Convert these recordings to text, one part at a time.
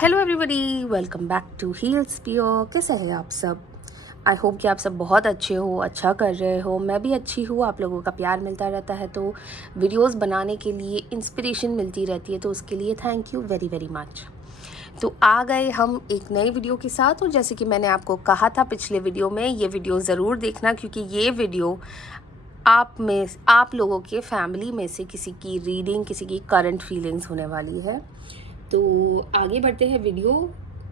Hello everybody, welcome back to heals pure. कैसे हैं आप सब? आई होप कि आप सब बहुत अच्छे हो, अच्छा कर रहे हो। मैं भी अच्छी हूँ। आप लोगों का प्यार मिलता रहता है तो वीडियोस बनाने के लिए इंस्पिरेशन मिलती रहती है, तो उसके लिए thank you very very much. तो आ गए हम एक नई वीडियो के साथ, और जैसे कि मैंने आपको कहा था पिछले वीडियो में, ये वीडियो ज़रूर देखना, क्योंकि ये वीडियो आप लोगों के फैमिली में से किसी की रीडिंग, किसी की करंट फीलिंग्स होने वाली है। तो आगे बढ़ते हैं वीडियो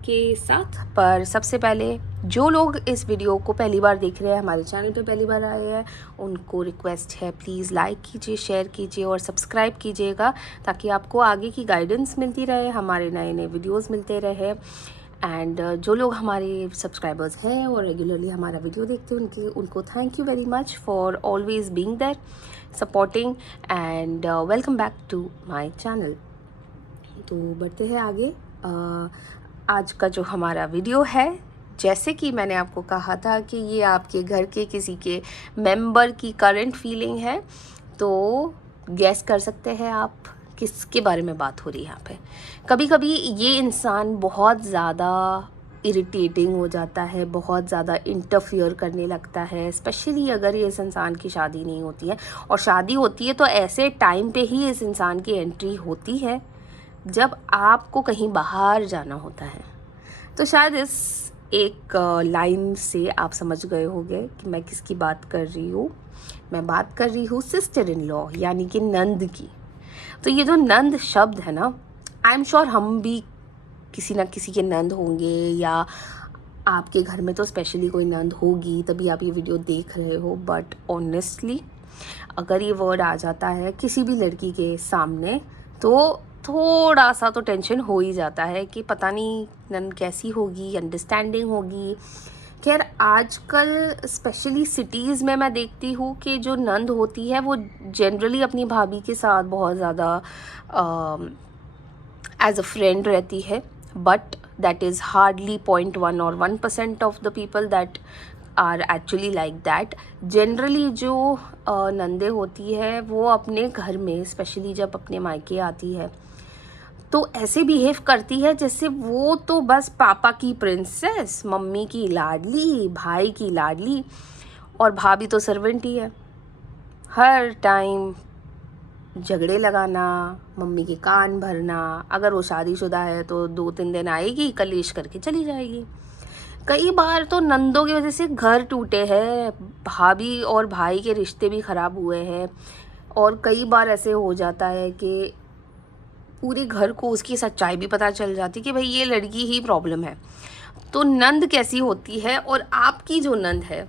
के साथ। पर सबसे पहले जो लोग इस वीडियो को पहली बार देख रहे हैं, हमारे चैनल पे पहली बार आए हैं, उनको रिक्वेस्ट है प्लीज़ लाइक कीजिए, शेयर कीजिए और सब्सक्राइब कीजिएगा, ताकि आपको आगे की गाइडेंस मिलती रहे, हमारे नए नए वीडियोस मिलते रहे। एंड जो लोग हमारे सब्सक्राइबर्स हैं और रेगुलरली हमारा वीडियो देखते हैं, उनको thank you very much for always being there, supporting, and welcome back to my channel. तो बढ़ते हैं आगे। आज का जो हमारा वीडियो है, जैसे कि मैंने आपको कहा था कि ये आपके घर के किसी के मेंबर की करंट फीलिंग है, तो गैस कर सकते हैं आप किसके बारे में बात हो रही है यहाँ पे। कभी कभी ये इंसान बहुत ज़्यादा इरिटेटिंग हो जाता है, बहुत ज़्यादा इंटरफियर करने लगता है, स्पेशली अगर ये इस इंसान की शादी नहीं होती है। और शादी होती है तो ऐसे टाइम पे ही इस इंसान की एंट्री होती है जब आपको कहीं बाहर जाना होता है। तो शायद इस एक लाइन से आप समझ गए होंगे कि मैं किसकी बात कर रही हूँ। मैं बात कर रही हूँ सिस्टर इन लॉ, यानी कि नंद की। तो ये जो नंद शब्द है ना, आई एम श्योर हम भी किसी ना किसी के नंद होंगे, या आपके घर में तो स्पेशली कोई नंद होगी, तभी आप ये वीडियो देख रहे हो। बट ऑनेस्टली अगर ये वर्ड आ जाता है किसी भी लड़की के सामने, तो थोड़ा सा तो टेंशन हो ही जाता है कि पता नहीं नंद कैसी होगी, अंडरस्टैंडिंग होगी। खैर आजकल स्पेशली सिटीज़ में मैं देखती हूँ कि जो नंद होती है वो जनरली अपनी भाभी के साथ बहुत ज़्यादा एज अ फ्रेंड रहती है। बट दैट इज़ हार्डली 0.1 और 1% of the people that are actually like that. Generally जो नंदे होती है वो अपने घर में, स्पेशली जब अपने मायके आती है, तो ऐसे बिहेव करती है जैसे वो तो बस पापा की प्रिंसेस, मम्मी की लाडली, भाई की लाडली, और भाभी तो सर्वेंट ही है। हर टाइम झगड़े लगाना, मम्मी के कान भरना। अगर वो शादीशुदा है तो 2-3 दिन आएगी, कलेश करके चली जाएगी। कई बार तो नंदों की वजह से घर टूटे हैं, भाभी और भाई के रिश्ते भी ख़राब हुए हैं। और कई बार ऐसे हो जाता है कि पूरे घर को उसकी सच्चाई भी पता चल जाती कि भाई ये लड़की ही प्रॉब्लम है। तो नंद कैसी होती है, और आपकी जो नंद है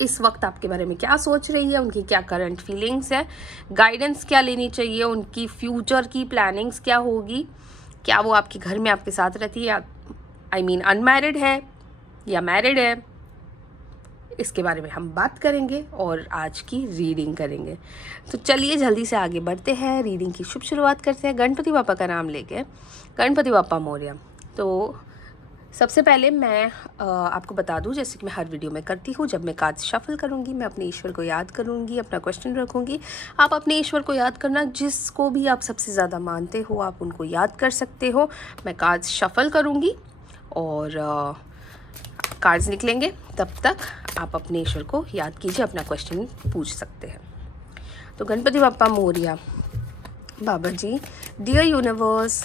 इस वक्त आपके बारे में क्या सोच रही है, उनकी क्या करंट फीलिंग्स है, गाइडेंस क्या लेनी चाहिए, उनकी फ्यूचर की प्लानिंग्स क्या होगी, क्या वो आपके घर में आपके साथ रहती है, आई मीन अनमैरिड है या मैरिड है, इसके बारे में हम बात करेंगे और आज की रीडिंग करेंगे। तो चलिए जल्दी से आगे बढ़ते हैं, रीडिंग की शुभ शुरुआत करते हैं गणपति बापा का नाम लेके। गणपति बापा मौर्य। तो सबसे पहले मैं आपको बता दूं, जैसे कि मैं हर वीडियो में करती हूँ, जब मैं कार्ड शफल करूँगी मैं अपने ईश्वर को याद करूँगी, अपना क्वेश्चन रखूँगी। आप अपने ईश्वर को याद करना, जिसको भी आप सबसे ज़्यादा मानते हो आप उनको याद कर सकते हो। मैं कार्ड शफल करूँगी और कार्ड्स निकलेंगे, तब तक आप अपने ईश्वर को याद कीजिए, अपना क्वेश्चन पूछ सकते हैं। तो गणपति बापा मोरिया। बाबा जी, डियर यूनिवर्स,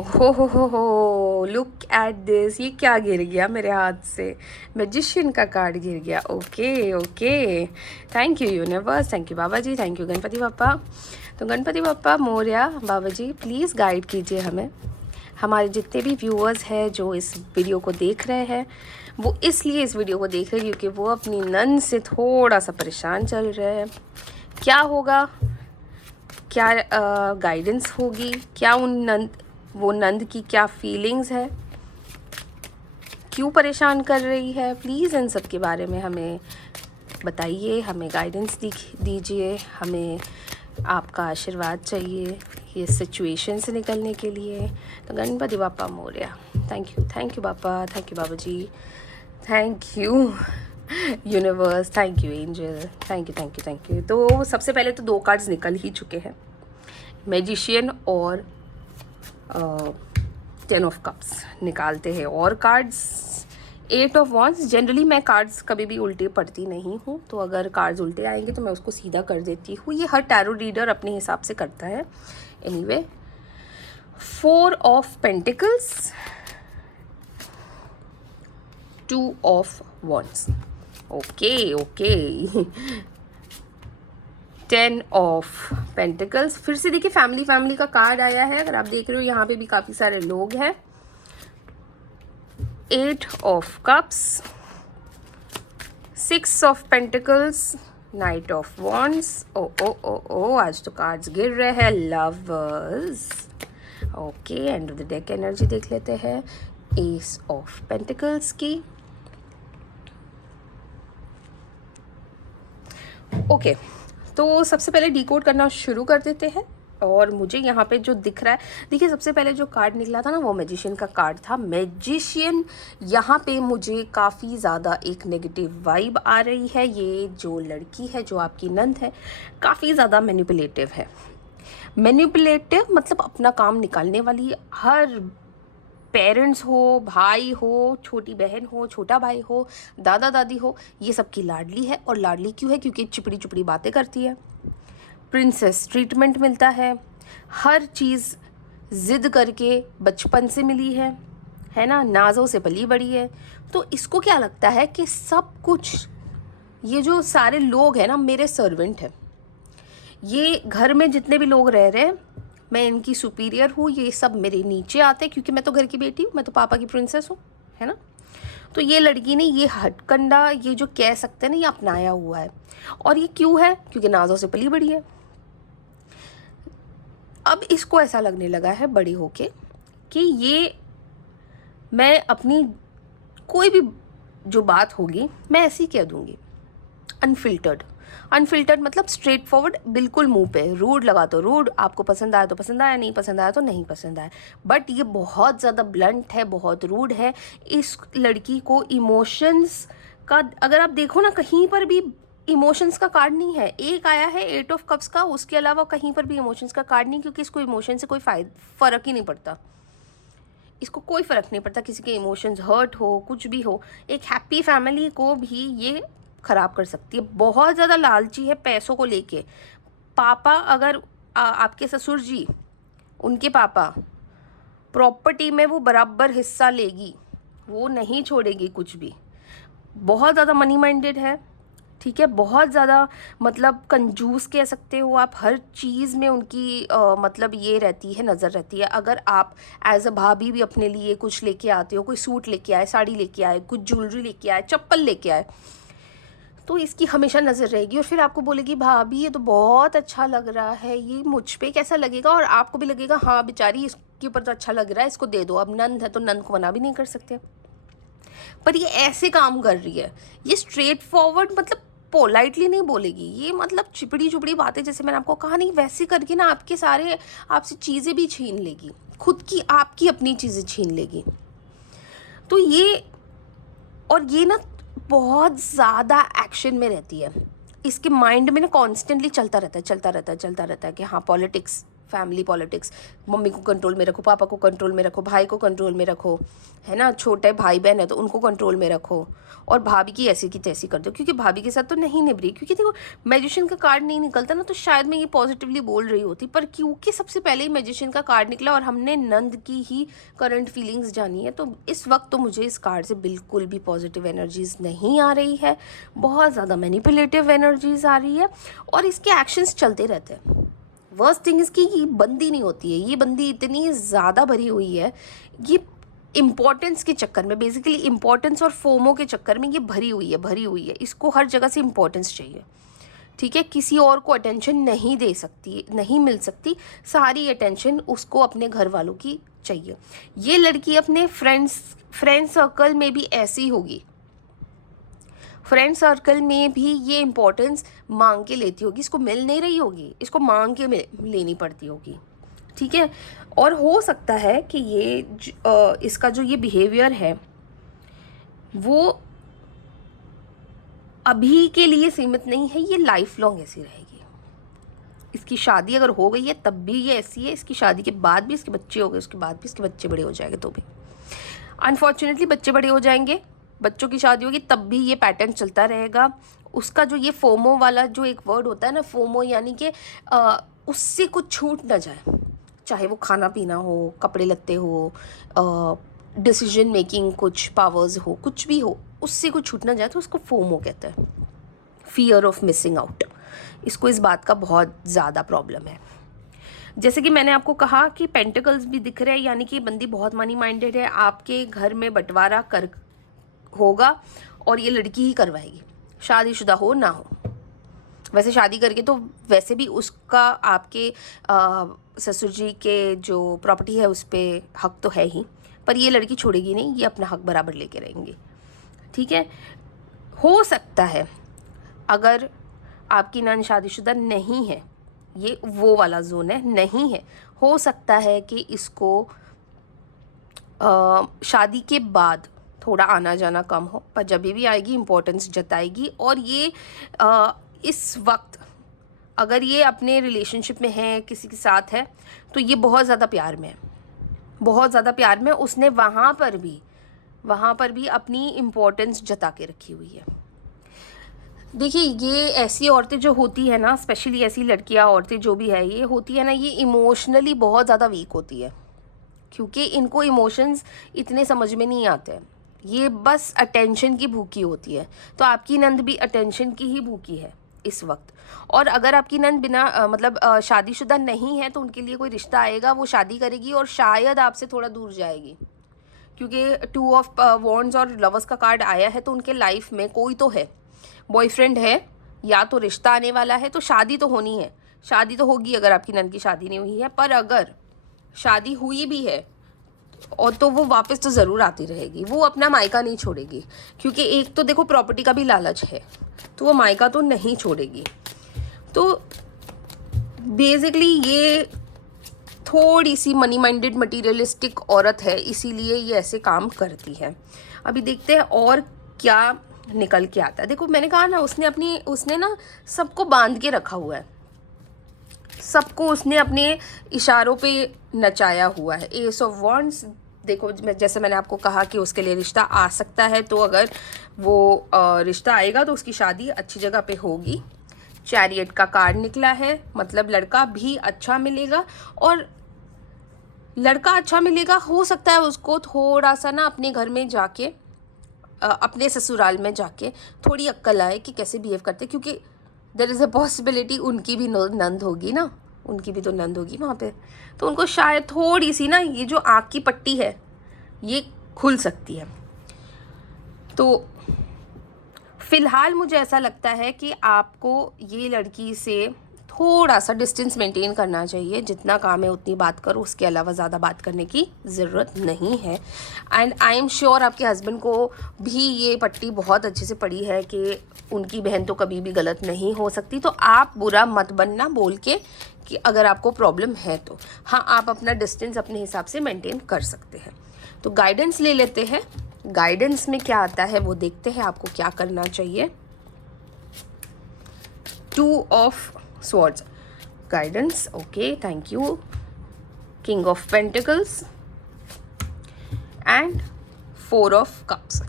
हो लुक एट दिस, ये क्या गिर गया मेरे हाथ से? मैजिशियन का कार्ड गिर गया। Okay okay, thank you universe, thank you Baba ji, thank you Ganpati Bappa. तो गणपति बापा मोरिया, बाबा जी प्लीज़ गाइड कीजिए हमें। हमारे जितने भी व्यूअर्स हैं जो इस वीडियो को देख रहे हैं, वो इसलिए इस वीडियो को देख रहे हैं क्योंकि वो अपनी नंद से थोड़ा सा परेशान चल रहे हैं। क्या होगा, क्या गाइडेंस होगी, क्या वो नंद की क्या फीलिंग्स है, क्यों परेशान कर रही है, प्लीज़ इन सब के बारे में हमें बताइए, हमें गाइडेंस दीजिए। हमें आपका आशीर्वाद चाहिए ये सिचुएशन से निकलने के लिए। तो Ganpati Bappa Morya, thank you Bappa, thank you Baba ji, thank you universe, thank you angel, thank you. तो सबसे पहले तो 2 कार्ड्स निकल ही चुके हैं, मैजिशियन और 10 ऑफ कप्स निकालते हैं और कार्ड्स 8 ऑफ वॉन्ड्स। जनरली मैं कार्ड्स कभी भी उल्टे पढ़ती नहीं हूँ, तो अगर कार्ड्स उल्टे आएंगे तो मैं उसको सीधा कर देती हूँ। ये हर टैरो रीडर अपने हिसाब से करता है। Anyway 4 of pentacles, 2 of wands. Okay okay 10 of pentacles. फिर से देखिए फैमिली का कार्ड आया है। अगर आप देख रहे हो यहाँ पे भी काफ़ी सारे लोग हैं। 8 of cups, 6 of pentacles, knight of wands. ओ ओ ओ ओ आज तो कार्ड्स गिर रहे हैं। Lovers. Okay end of the deck energy देख लेते हैं। एस ऑफ पेंटिकल्स की। ओके तो सबसे पहले डिकोड करना शुरू कर देते हैं। और मुझे यहाँ पे जो दिख रहा है, देखिए सबसे पहले जो कार्ड निकला था ना वो मैजिशियन का कार्ड था। मैजिशियन यहाँ पे मुझे काफ़ी ज़्यादा एक नेगेटिव वाइब आ रही है। ये जो लड़की है, जो आपकी नंद है, काफ़ी ज़्यादा मैनिपुलेटिव है। मैनिपुलेटिव मतलब अपना काम निकालने वाली। हर पेरेंट्स हो, भाई हो, छोटी बहन हो, छोटा भाई हो, दादा दादी हो, ये सबकी लाडली है। और लाडली क्यों है? क्योंकि चिपड़ी चुपड़ी बातें करती है। प्रिंसेस ट्रीटमेंट मिलता है। हर चीज़ ज़िद करके बचपन से मिली है ना, नाज़ों से पली बड़ी है। तो इसको क्या लगता है कि सब कुछ, ये जो सारे लोग हैं ना मेरे सर्वेंट हैं। ये घर में जितने भी लोग रह रहे हैं, मैं इनकी सुपीरियर हूँ, ये सब मेरे नीचे आते हैं क्योंकि मैं तो घर की बेटी हूँ, मैं तो पापा की प्रिंसेस हूँ, है ना। तो ये लड़की ने ये हथकंडा, ये जो कह सकते हैं ना, ये अपनाया हुआ है। और ये क्यों है? क्योंकि नाज़ों से पली बड़ी है। अब इसको ऐसा लगने लगा है बड़ी होके कि ये मैं अपनी कोई भी जो बात होगी मैं ऐसी कह दूंगी, अनफिल्टर्ड मतलब स्ट्रेट फॉरवर्ड, बिल्कुल मुंह पे। रूड लगा तो रूड, आपको पसंद आया तो पसंद आया, नहीं पसंद आया तो नहीं पसंद आया। बट ये बहुत ज़्यादा ब्लंट है, बहुत रूड है। इस लड़की को इमोशंस का, अगर आप देखो ना, कहीं पर भी इमोशंस का कार्ड नहीं है। एक आया है 8 ऑफ कप्स का, उसके अलावा कहीं पर भी इमोशंस का कार्ड नहीं, क्योंकि इसको इमोशन से कोई फ़र्क ही नहीं पड़ता। इसको कोई फ़र्क नहीं पड़ता किसी के इमोशंस हर्ट हो, कुछ भी हो। एक हैप्पी फैमिली को भी ये ख़राब कर सकती है। बहुत ज़्यादा लालची है पैसों को लेके। पापा अगर आपके ससुर जी, उनके पापा प्रॉपर्टी में वो बराबर हिस्सा लेगी, वो नहीं छोड़ेगी कुछ भी। बहुत ज़्यादा मनी माइंडेड है, ठीक है। बहुत ज़्यादा मतलब कंजूस कह सकते हो आप। हर चीज़ में उनकी मतलब ये रहती है, नज़र रहती है। अगर आप एज अ भाभी भी अपने लिए कुछ लेके आते हो, कोई सूट लेके आए, साड़ी लेके आए, कुछ ज्वेलरी लेके आए, चप्पल लेके आए, तो इसकी हमेशा नज़र रहेगी। और फिर आपको बोलेगी भाभी ये तो बहुत अच्छा लग रहा है, ये मुझ पे कैसा लगेगा? और आपको भी लगेगा हाँ बेचारी, इसके ऊपर तो अच्छा लग रहा है, इसको दे दो। अब नंद है तो नंद को मना भी नहीं कर सकते। पर ये ऐसे काम कर रही है, ये स्ट्रेट फॉरवर्ड मतलब पोलाइटली नहीं बोलेगी। ये मतलब चिपड़ी चुपड़ी बातें, जैसे मैंने आपको कहा नहीं, वैसे करके ना आपके सारे आपसे चीज़ें भी छीन लेगी, खुद की आपकी अपनी चीज़ें छीन लेगी। तो ये ना बहुत ज़्यादा एक्शन में रहती है। इसके माइंड में ना कॉन्स्टेंटली चलता रहता है कि हाँ पॉलिटिक्स, फैमिली पॉलिटिक्स, मम्मी को कंट्रोल में रखो, पापा को कंट्रोल में रखो, भाई को कंट्रोल में रखो, है ना। छोटे भाई बहन है तो उनको कंट्रोल में रखो, और भाभी की ऐसी की तैसी कर दो, क्योंकि भाभी के साथ तो नहीं निभरी। क्योंकि देखो मैजिशियन का कार्ड नहीं निकलता ना, तो शायद मैं ये पॉजिटिवली बोल रही होती, पर क्योंकि सबसे पहले ही मैजिशियन का कार्ड निकला और हमने नंद की ही करंट फीलिंग्स जानी है, तो इस वक्त तो मुझे इस कार्ड से बिल्कुल भी पॉजिटिव एनर्जीज नहीं आ रही है। बहुत ज़्यादा मैनिपुलेटिव एनर्जीज आ रही है, और इसके एक्शंस चलते रहते हैं। वर्स्ट थिंग इसकी, ये बंदी नहीं होती है। ये बंदी इतनी ज़्यादा भरी हुई है, ये इम्पोर्टेंस के चक्कर में, बेसिकली इम्पोर्टेंस और फोमो के चक्कर में ये भरी हुई है। इसको हर जगह से इम्पोर्टेंस चाहिए, ठीक है। किसी और को अटेंशन नहीं दे सकती, नहीं मिल सकती। सारी अटेंशन उसको अपने घर वालों की चाहिए। ये लड़की अपने फ्रेंड सर्कल में भी ऐसी होगी। फ्रेंड सर्कल में भी ये इम्पोर्टेंस मांग के लेती होगी, इसको मिल नहीं रही होगी, इसको मांग के लेनी पड़ती होगी, ठीक है। और हो सकता है कि ये इसका जो ये बिहेवियर है वो अभी के लिए सीमित नहीं है, ये लाइफ लॉन्ग ऐसी रहेगी। इसकी शादी अगर हो गई है तब भी ये ऐसी है, इसकी शादी के बाद भी इसके बच्चे हो गए, उसके बाद भी इसके बच्चे बड़े हो जाएंगे तो भी अनफॉर्चुनेटली बच्चे बड़े हो जाएंगे, बच्चों की शादी होगी तब भी ये पैटर्न चलता रहेगा। उसका जो ये फोमो वाला जो एक वर्ड होता है ना, फोमो यानी कि उससे कुछ छूट ना जाए, चाहे वो खाना पीना हो, कपड़े लत्ते हो, डिसीजन मेकिंग कुछ पावर्स हो, कुछ भी हो, उससे कुछ छूट ना जाए तो उसको फोमो कहते हैं, फियर ऑफ मिसिंग आउट। इसको इस बात का बहुत ज़्यादा प्रॉब्लम है। जैसे कि मैंने आपको कहा कि पेंटिकल्स भी दिख रहे हैं, यानी कि बंदी बहुत मनी माइंडेड है, आपके घर में बंटवारा कर होगा और ये लड़की ही करवाएगी, शादीशुदा हो ना हो। वैसे शादी करके तो वैसे भी उसका आपके ससुर जी के जो प्रॉपर्टी है उस पर हक तो है ही, पर ये लड़की छोड़ेगी नहीं, ये अपना हक बराबर लेके रहेंगी। ठीक है, हो सकता है अगर आपकी नन शादीशुदा नहीं है, ये वो वाला जोन है, नहीं है, हो सकता है कि इसको शादी के बाद थोड़ा आना जाना कम हो, पर जब भी आएगी इम्पोर्टेंस जताएगी। और ये इस वक्त अगर ये अपने रिलेशनशिप में है, किसी के साथ है, तो ये बहुत ज़्यादा प्यार में है, बहुत ज़्यादा प्यार में। उसने वहाँ पर भी अपनी इम्पोर्टेंस जता के रखी हुई है। देखिए, ये ऐसी औरतें जो होती है ना, स्पेशली ऐसी लड़कियां, औरतें जो भी है ये होती है ना, ये इमोशनली बहुत ज़्यादा वीक होती है, क्योंकि इनको इमोशंस इतने समझ में नहीं आते हैं, ये बस अटेंशन की भूखी होती है। तो आपकी नंद भी अटेंशन की ही भूखी है इस वक्त। और अगर आपकी नंद बिना शादीशुदा नहीं है तो उनके लिए कोई रिश्ता आएगा, वो शादी करेगी और शायद आपसे थोड़ा दूर जाएगी, क्योंकि 2 ऑफ वॉन्ड्स और लवर्स का कार्ड आया है, तो उनके लाइफ में कोई तो है, बॉयफ्रेंड है, या तो रिश्ता आने वाला है, तो शादी तो होनी है, शादी तो होगी अगर आपकी नंद की शादी नहीं हुई है। पर अगर शादी हुई भी है और तो वो वापस तो ज़रूर आती रहेगी, वो अपना मायका नहीं छोड़ेगी, क्योंकि एक तो देखो प्रॉपर्टी का भी लालच है, तो वो मायका तो नहीं छोड़ेगी। तो बेसिकली ये थोड़ी सी मनी माइंडेड मटीरियलिस्टिक औरत है, इसीलिए ये ऐसे काम करती है। अभी देखते हैं और क्या निकल के आता है। देखो, मैंने कहा ना, उसने ना सबको बांध के रखा हुआ है, सबको उसने अपने इशारों पे नचाया हुआ है। एस ऑफ वॉन्ड्स, देखो जैसे मैंने आपको कहा कि उसके लिए रिश्ता आ सकता है, तो अगर वो रिश्ता आएगा तो उसकी शादी अच्छी जगह पे होगी। चैरियट का कार्ड निकला है, मतलब लड़का भी अच्छा मिलेगा, और लड़का अच्छा मिलेगा, हो सकता है उसको थोड़ा सा ना अपने घर में जाके, अपने ससुराल में जाके थोड़ी अक्ल आए कि कैसे बिहेव करते, क्योंकि देयर इज़ अ पॉसिबिलिटी उनकी भी नंद होगी ना, उनकी भी तो नंद होगी वहाँ पे, तो उनको शायद थोड़ी सी ना ये जो आँख की पट्टी है ये खुल सकती है। तो फ़िलहाल मुझे ऐसा लगता है कि आपको ये लड़की से थोड़ा सा डिस्टेंस मेंटेन करना चाहिए, जितना काम है उतनी बात करो, उसके अलावा ज़्यादा बात करने की ज़रूरत नहीं है। एंड आई एम श्योर आपके हस्बैंड को भी ये पट्टी बहुत अच्छे से पड़ी है कि उनकी बहन तो कभी भी गलत नहीं हो सकती। तो आप बुरा मत बनना बोल के कि अगर आपको प्रॉब्लम है तो हाँ, आप अपना डिस्टेंस अपने हिसाब से मेंटेन कर सकते हैं। तो गाइडेंस ले लेते हैं, गाइडेंस में क्या आता है वो देखते हैं, आपको क्या करना चाहिए। 2 of Swords guidance, okay, thank you. King of Pentacles and 4 of Cups।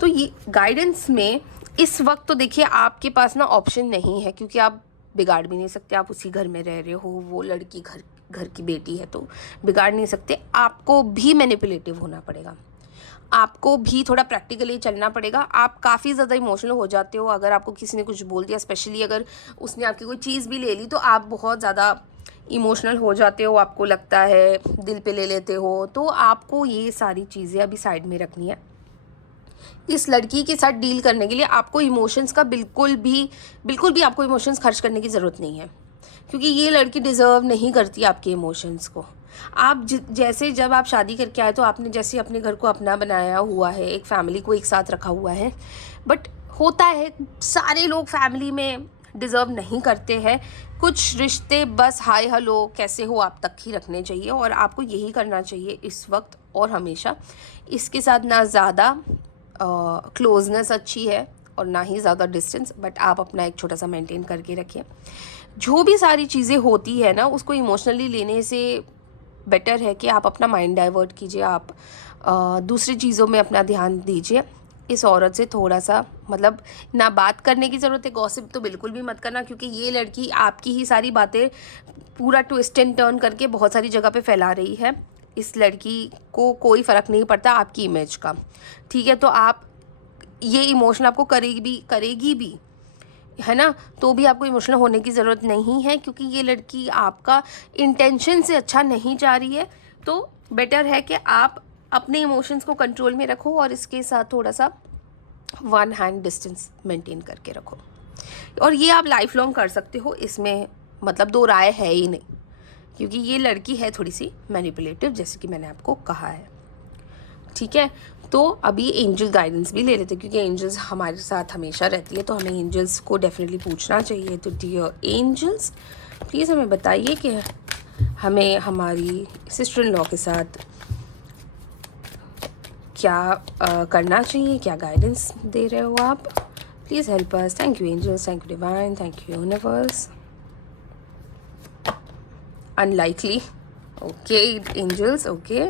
तो ये गाइडेंस में इस वक्त तो देखिए आपके पास ना ऑप्शन नहीं है, क्योंकि आप बिगाड़ भी नहीं सकते, आप उसी घर में रह रहे हो, वो लड़की घर की बेटी है तो बिगाड़ नहीं सकते, आपको भी मैनिपुलेटिव होना पड़ेगा, आपको भी थोड़ा प्रैक्टिकली चलना पड़ेगा। आप काफ़ी ज़्यादा इमोशनल हो जाते हो अगर आपको किसी ने कुछ बोल दिया, स्पेशली अगर उसने आपकी कोई चीज़ भी ले ली तो आप बहुत ज़्यादा इमोशनल हो जाते हो, आपको लगता है दिल पे ले लेते हो। तो आपको ये सारी चीज़ें अभी साइड में रखनी है। इस लड़की के साथ डील करने के लिए आपको इमोशंस का बिल्कुल भी आपको इमोशंस खर्च करने की ज़रूरत नहीं है, क्योंकि ये लड़की डिज़र्व नहीं करती आपके इमोशंस को। आप जैसे जब आप शादी करके आए तो आपने जैसे अपने घर को अपना बनाया हुआ है, एक फैमिली को एक साथ रखा हुआ है, बट होता है सारे लोग फैमिली में डिज़र्व नहीं करते हैं। कुछ रिश्ते बस हाय हेलो कैसे हो आप तक ही रखने चाहिए, और आपको यही करना चाहिए इस वक्त और हमेशा। इसके साथ ना ज़्यादा क्लोजनेस अच्छी है और ना ही ज़्यादा डिस्टेंस, बट आप अपना एक छोटा सा मेंटेन करके रखिए। जो भी सारी चीज़ें होती है ना, उसको इमोशनली लेने से बेटर है कि आप अपना माइंड डाइवर्ट कीजिए, आप दूसरी चीज़ों में अपना ध्यान दीजिए। इस औरत से थोड़ा सा मतलब ना बात करने की ज़रूरत है, गॉसिप तो बिल्कुल भी मत करना, क्योंकि ये लड़की आपकी ही सारी बातें पूरा ट्विस्ट एंड टर्न करके बहुत सारी जगह पे फैला रही है। इस लड़की को कोई फ़र्क नहीं पड़ता आपकी इमेज का, ठीक है? तो आप ये इमोशन आपको करेगी भी, है ना? तो भी आपको इमोशनल होने की ज़रूरत नहीं है, क्योंकि ये लड़की आपका इंटेंशन से अच्छा नहीं चाह रही है। तो बेटर है कि आप अपने इमोशंस को कंट्रोल में रखो और इसके साथ थोड़ा सा वन हैंड डिस्टेंस मेंटेन करके रखो। और ये आप लाइफ लॉन्ग कर सकते हो, इसमें मतलब दो राय है ही नहीं, क्योंकि ये लड़की है थोड़ी सी मैनिपुलेटिव, जैसे कि मैंने आपको कहा है, ठीक है? तो अभी एंजल गाइडेंस भी ले लेते हैं, क्योंकि एंजल्स हमारे साथ हमेशा रहती है, तो हमें एंजल्स को डेफिनेटली पूछना चाहिए। तो डियर एंजल्स, प्लीज़ हमें बताइए कि हमें हमारी सिस्टर इन लॉ के साथ क्या करना चाहिए, क्या गाइडेंस दे रहे हो आप? Please help us. Thank you angels, thank you divine, thank you universe. Unlikely, okay angels, okay.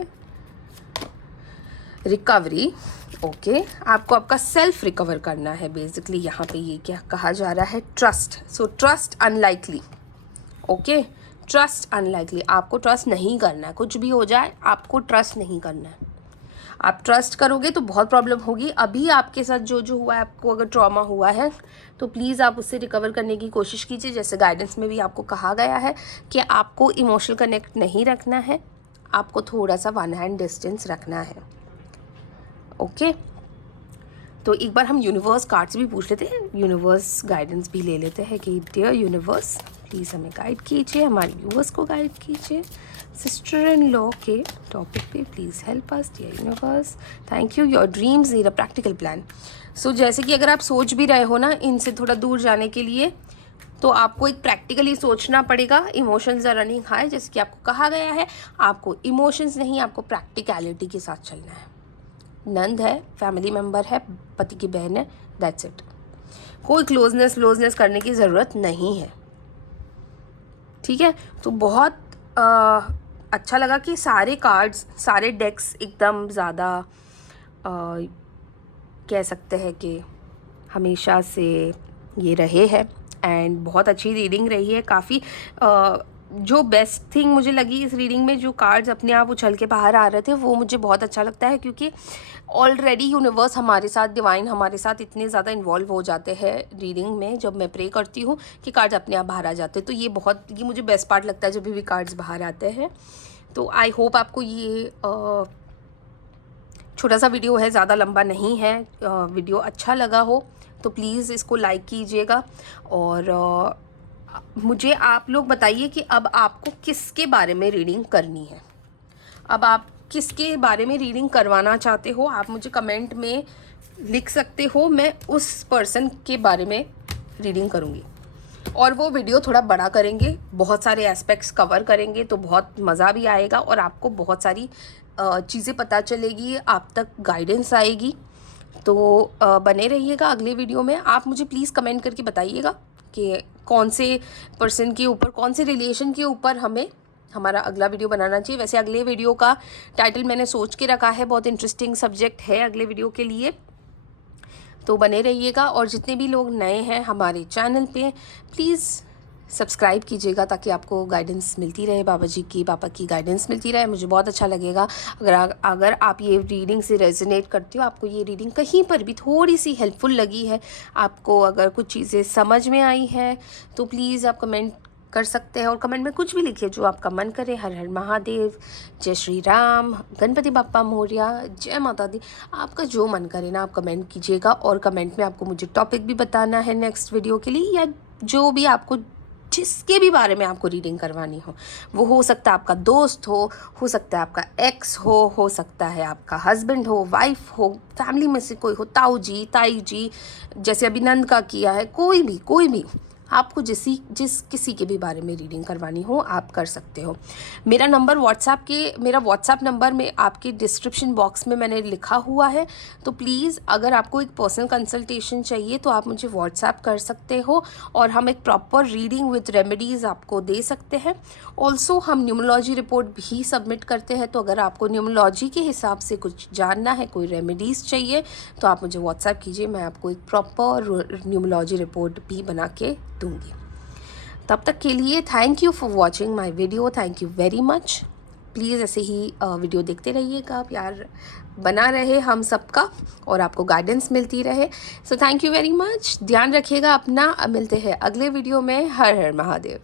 Recovery, okay. आपको आपका सेल्फ रिकवर करना है बेसिकली। यहाँ पे ये क्या कहा जा रहा है? Trust. So trust unlikely, okay. Trust unlikely, आपको ट्रस्ट नहीं करना है, कुछ भी हो जाए आपको ट्रस्ट नहीं करना है। आप ट्रस्ट करोगे तो बहुत प्रॉब्लम होगी। अभी आपके साथ जो जो हुआ है, आपको अगर ट्रॉमा हुआ है तो प्लीज़ आप उससे रिकवर करने की कोशिश कीजिए। जैसे गाइडेंस में भी आपको कहा गया है कि आपको इमोशनल कनेक्ट नहीं रखना है, आपको थोड़ा सा वन हैंड डिस्टेंस रखना है, ओके। तो एक बार हम यूनिवर्स कार्ड्स भी पूछ लेते हैं, यूनिवर्स गाइडेंस भी ले लेते हैं कि डियर यूनिवर्स प्लीज़ हमें गाइड कीजिए, हमारे व्यूअर्स को गाइड कीजिए सिस्टर इन लॉ के टॉपिक पे। Please help us dear universe, thank you. Your dreams need a practical plan. So जैसे कि अगर आप सोच भी रहे हो ना इनसे थोड़ा दूर जाने के लिए, तो आपको एक प्रैक्टिकली सोचना पड़ेगा। इमोशंस आर रनिंग हाई, जैसे कि आपको कहा गया है, आपको इमोशंस नहीं, आपको प्रैक्टिकलिटी के साथ चलना है। नंद है, फैमिली मेम्बर है, पति की बहन है, दैट्स इट। कोई क्लोजनेस करने की ज़रूरत नहीं है, ठीक है? तो बहुत अच्छा लगा कि सारे कार्ड्स, सारे डेक्स एकदम ज़्यादा कह सकते हैं कि हमेशा से ये रहे हैं, एंड बहुत अच्छी रीडिंग रही है। काफ़ी जो बेस्ट थिंग मुझे लगी इस रीडिंग में, जो कार्ड्स अपने आप उछल के बाहर आ रहे थे, वो मुझे बहुत अच्छा लगता है, क्योंकि ऑलरेडी यूनिवर्स हमारे साथ, डिवाइन हमारे साथ इतने ज़्यादा इन्वॉल्व हो जाते हैं रीडिंग में जब मैं प्रे करती हूँ कि कार्ड्स अपने आप बाहर आ जाते हैं। तो ये मुझे बेस्ट पार्ट लगता है जब भी कार्ड्स बाहर आते हैं। तो आई होप आपको ये छोटा सा वीडियो है, ज़्यादा लंबा नहीं है, वीडियो अच्छा लगा हो तो प्लीज़ इसको लाइक कीजिएगा। और मुझे आप लोग बताइए कि अब आपको किसके बारे में रीडिंग करनी है, अब आप किसके बारे में रीडिंग करवाना चाहते हो, आप मुझे कमेंट में लिख सकते हो। मैं उस पर्सन के बारे में रीडिंग करूँगी, और वो वीडियो थोड़ा बड़ा करेंगे, बहुत सारे एस्पेक्ट्स कवर करेंगे, तो बहुत मज़ा भी आएगा और आपको बहुत सारी चीज़ें पता चलेगी, आप तक गाइडेंस आएगी। तो बने रहिएगा अगले वीडियो में। आप मुझे प्लीज़ कमेंट करके बताइएगा कि कौन से पर्सन के ऊपर, कौन से रिलेशन के ऊपर हमें हमारा अगला वीडियो बनाना चाहिए। वैसे अगले वीडियो का टाइटल मैंने सोच के रखा है, बहुत इंटरेस्टिंग सब्जेक्ट है अगले वीडियो के लिए, तो बने रहिएगा। और जितने भी लोग नए हैं हमारे चैनल पे, प्लीज़ सब्सक्राइब कीजिएगा ताकि आपको गाइडेंस मिलती रहे, बाबा जी की, पापा की गाइडेंस मिलती रहे। मुझे बहुत अच्छा लगेगा अगर आप ये रीडिंग से रेजोनेट करते हो, आपको ये रीडिंग कहीं पर भी थोड़ी सी हेल्पफुल लगी है, आपको अगर कुछ चीज़ें समझ में आई है, तो प्लीज़ आप कमेंट कर सकते हैं, और कमेंट में कुछ भी लिखिए जो आपका मन करे। हर हर महादेव, जय श्री राम, गणपति बाप्पा मोरया, जय माता दी, आपका जो मन करे ना आप कमेंट कीजिएगा। और कमेंट में आपको मुझे टॉपिक भी बताना है नेक्स्ट वीडियो के लिए, या जो भी आपको, जिसके भी बारे में आपको रीडिंग करवानी हो। वो हो सकता है आपका दोस्त हो सकता है आपका एक्स हो सकता है आपका हस्बैंड हो, वाइफ हो, फैमिली में से कोई हो, ताऊ जी, ताई जी, जैसे अभी नंद का किया है, कोई भी आपको जिस किसी के भी बारे में रीडिंग करवानी हो आप कर सकते हो। मेरा व्हाट्सएप नंबर में आपके डिस्क्रिप्शन बॉक्स में मैंने लिखा हुआ है, तो प्लीज़ अगर आपको एक पर्सनल कंसल्टेशन चाहिए तो आप मुझे व्हाट्सएप कर सकते हो और हम एक प्रॉपर रीडिंग विद रेमेडीज़ आपको दे सकते हैं। ऑल्सो हम न्यूमरोलॉजी रिपोर्ट भी सबमिट करते हैं, तो अगर आपको न्यूमरोलॉजी के हिसाब से कुछ जानना है, कोई रेमेडीज़ चाहिए, तो आप मुझे व्हाट्सएप कीजिए, मैं आपको एक प्रॉपर न्यूमरोलॉजी रिपोर्ट भी बना के दूंगी। तब तक के लिए thank you for watching my video, thank you very much. Please ऐसे ही वीडियो देखते रहिएगा, प्यार बना रहे हम सबका और आपको गाइडेंस मिलती रहे। So thank you very much, ध्यान रखिएगा अपना। मिलते हैं अगले वीडियो में। हर हर महादेव।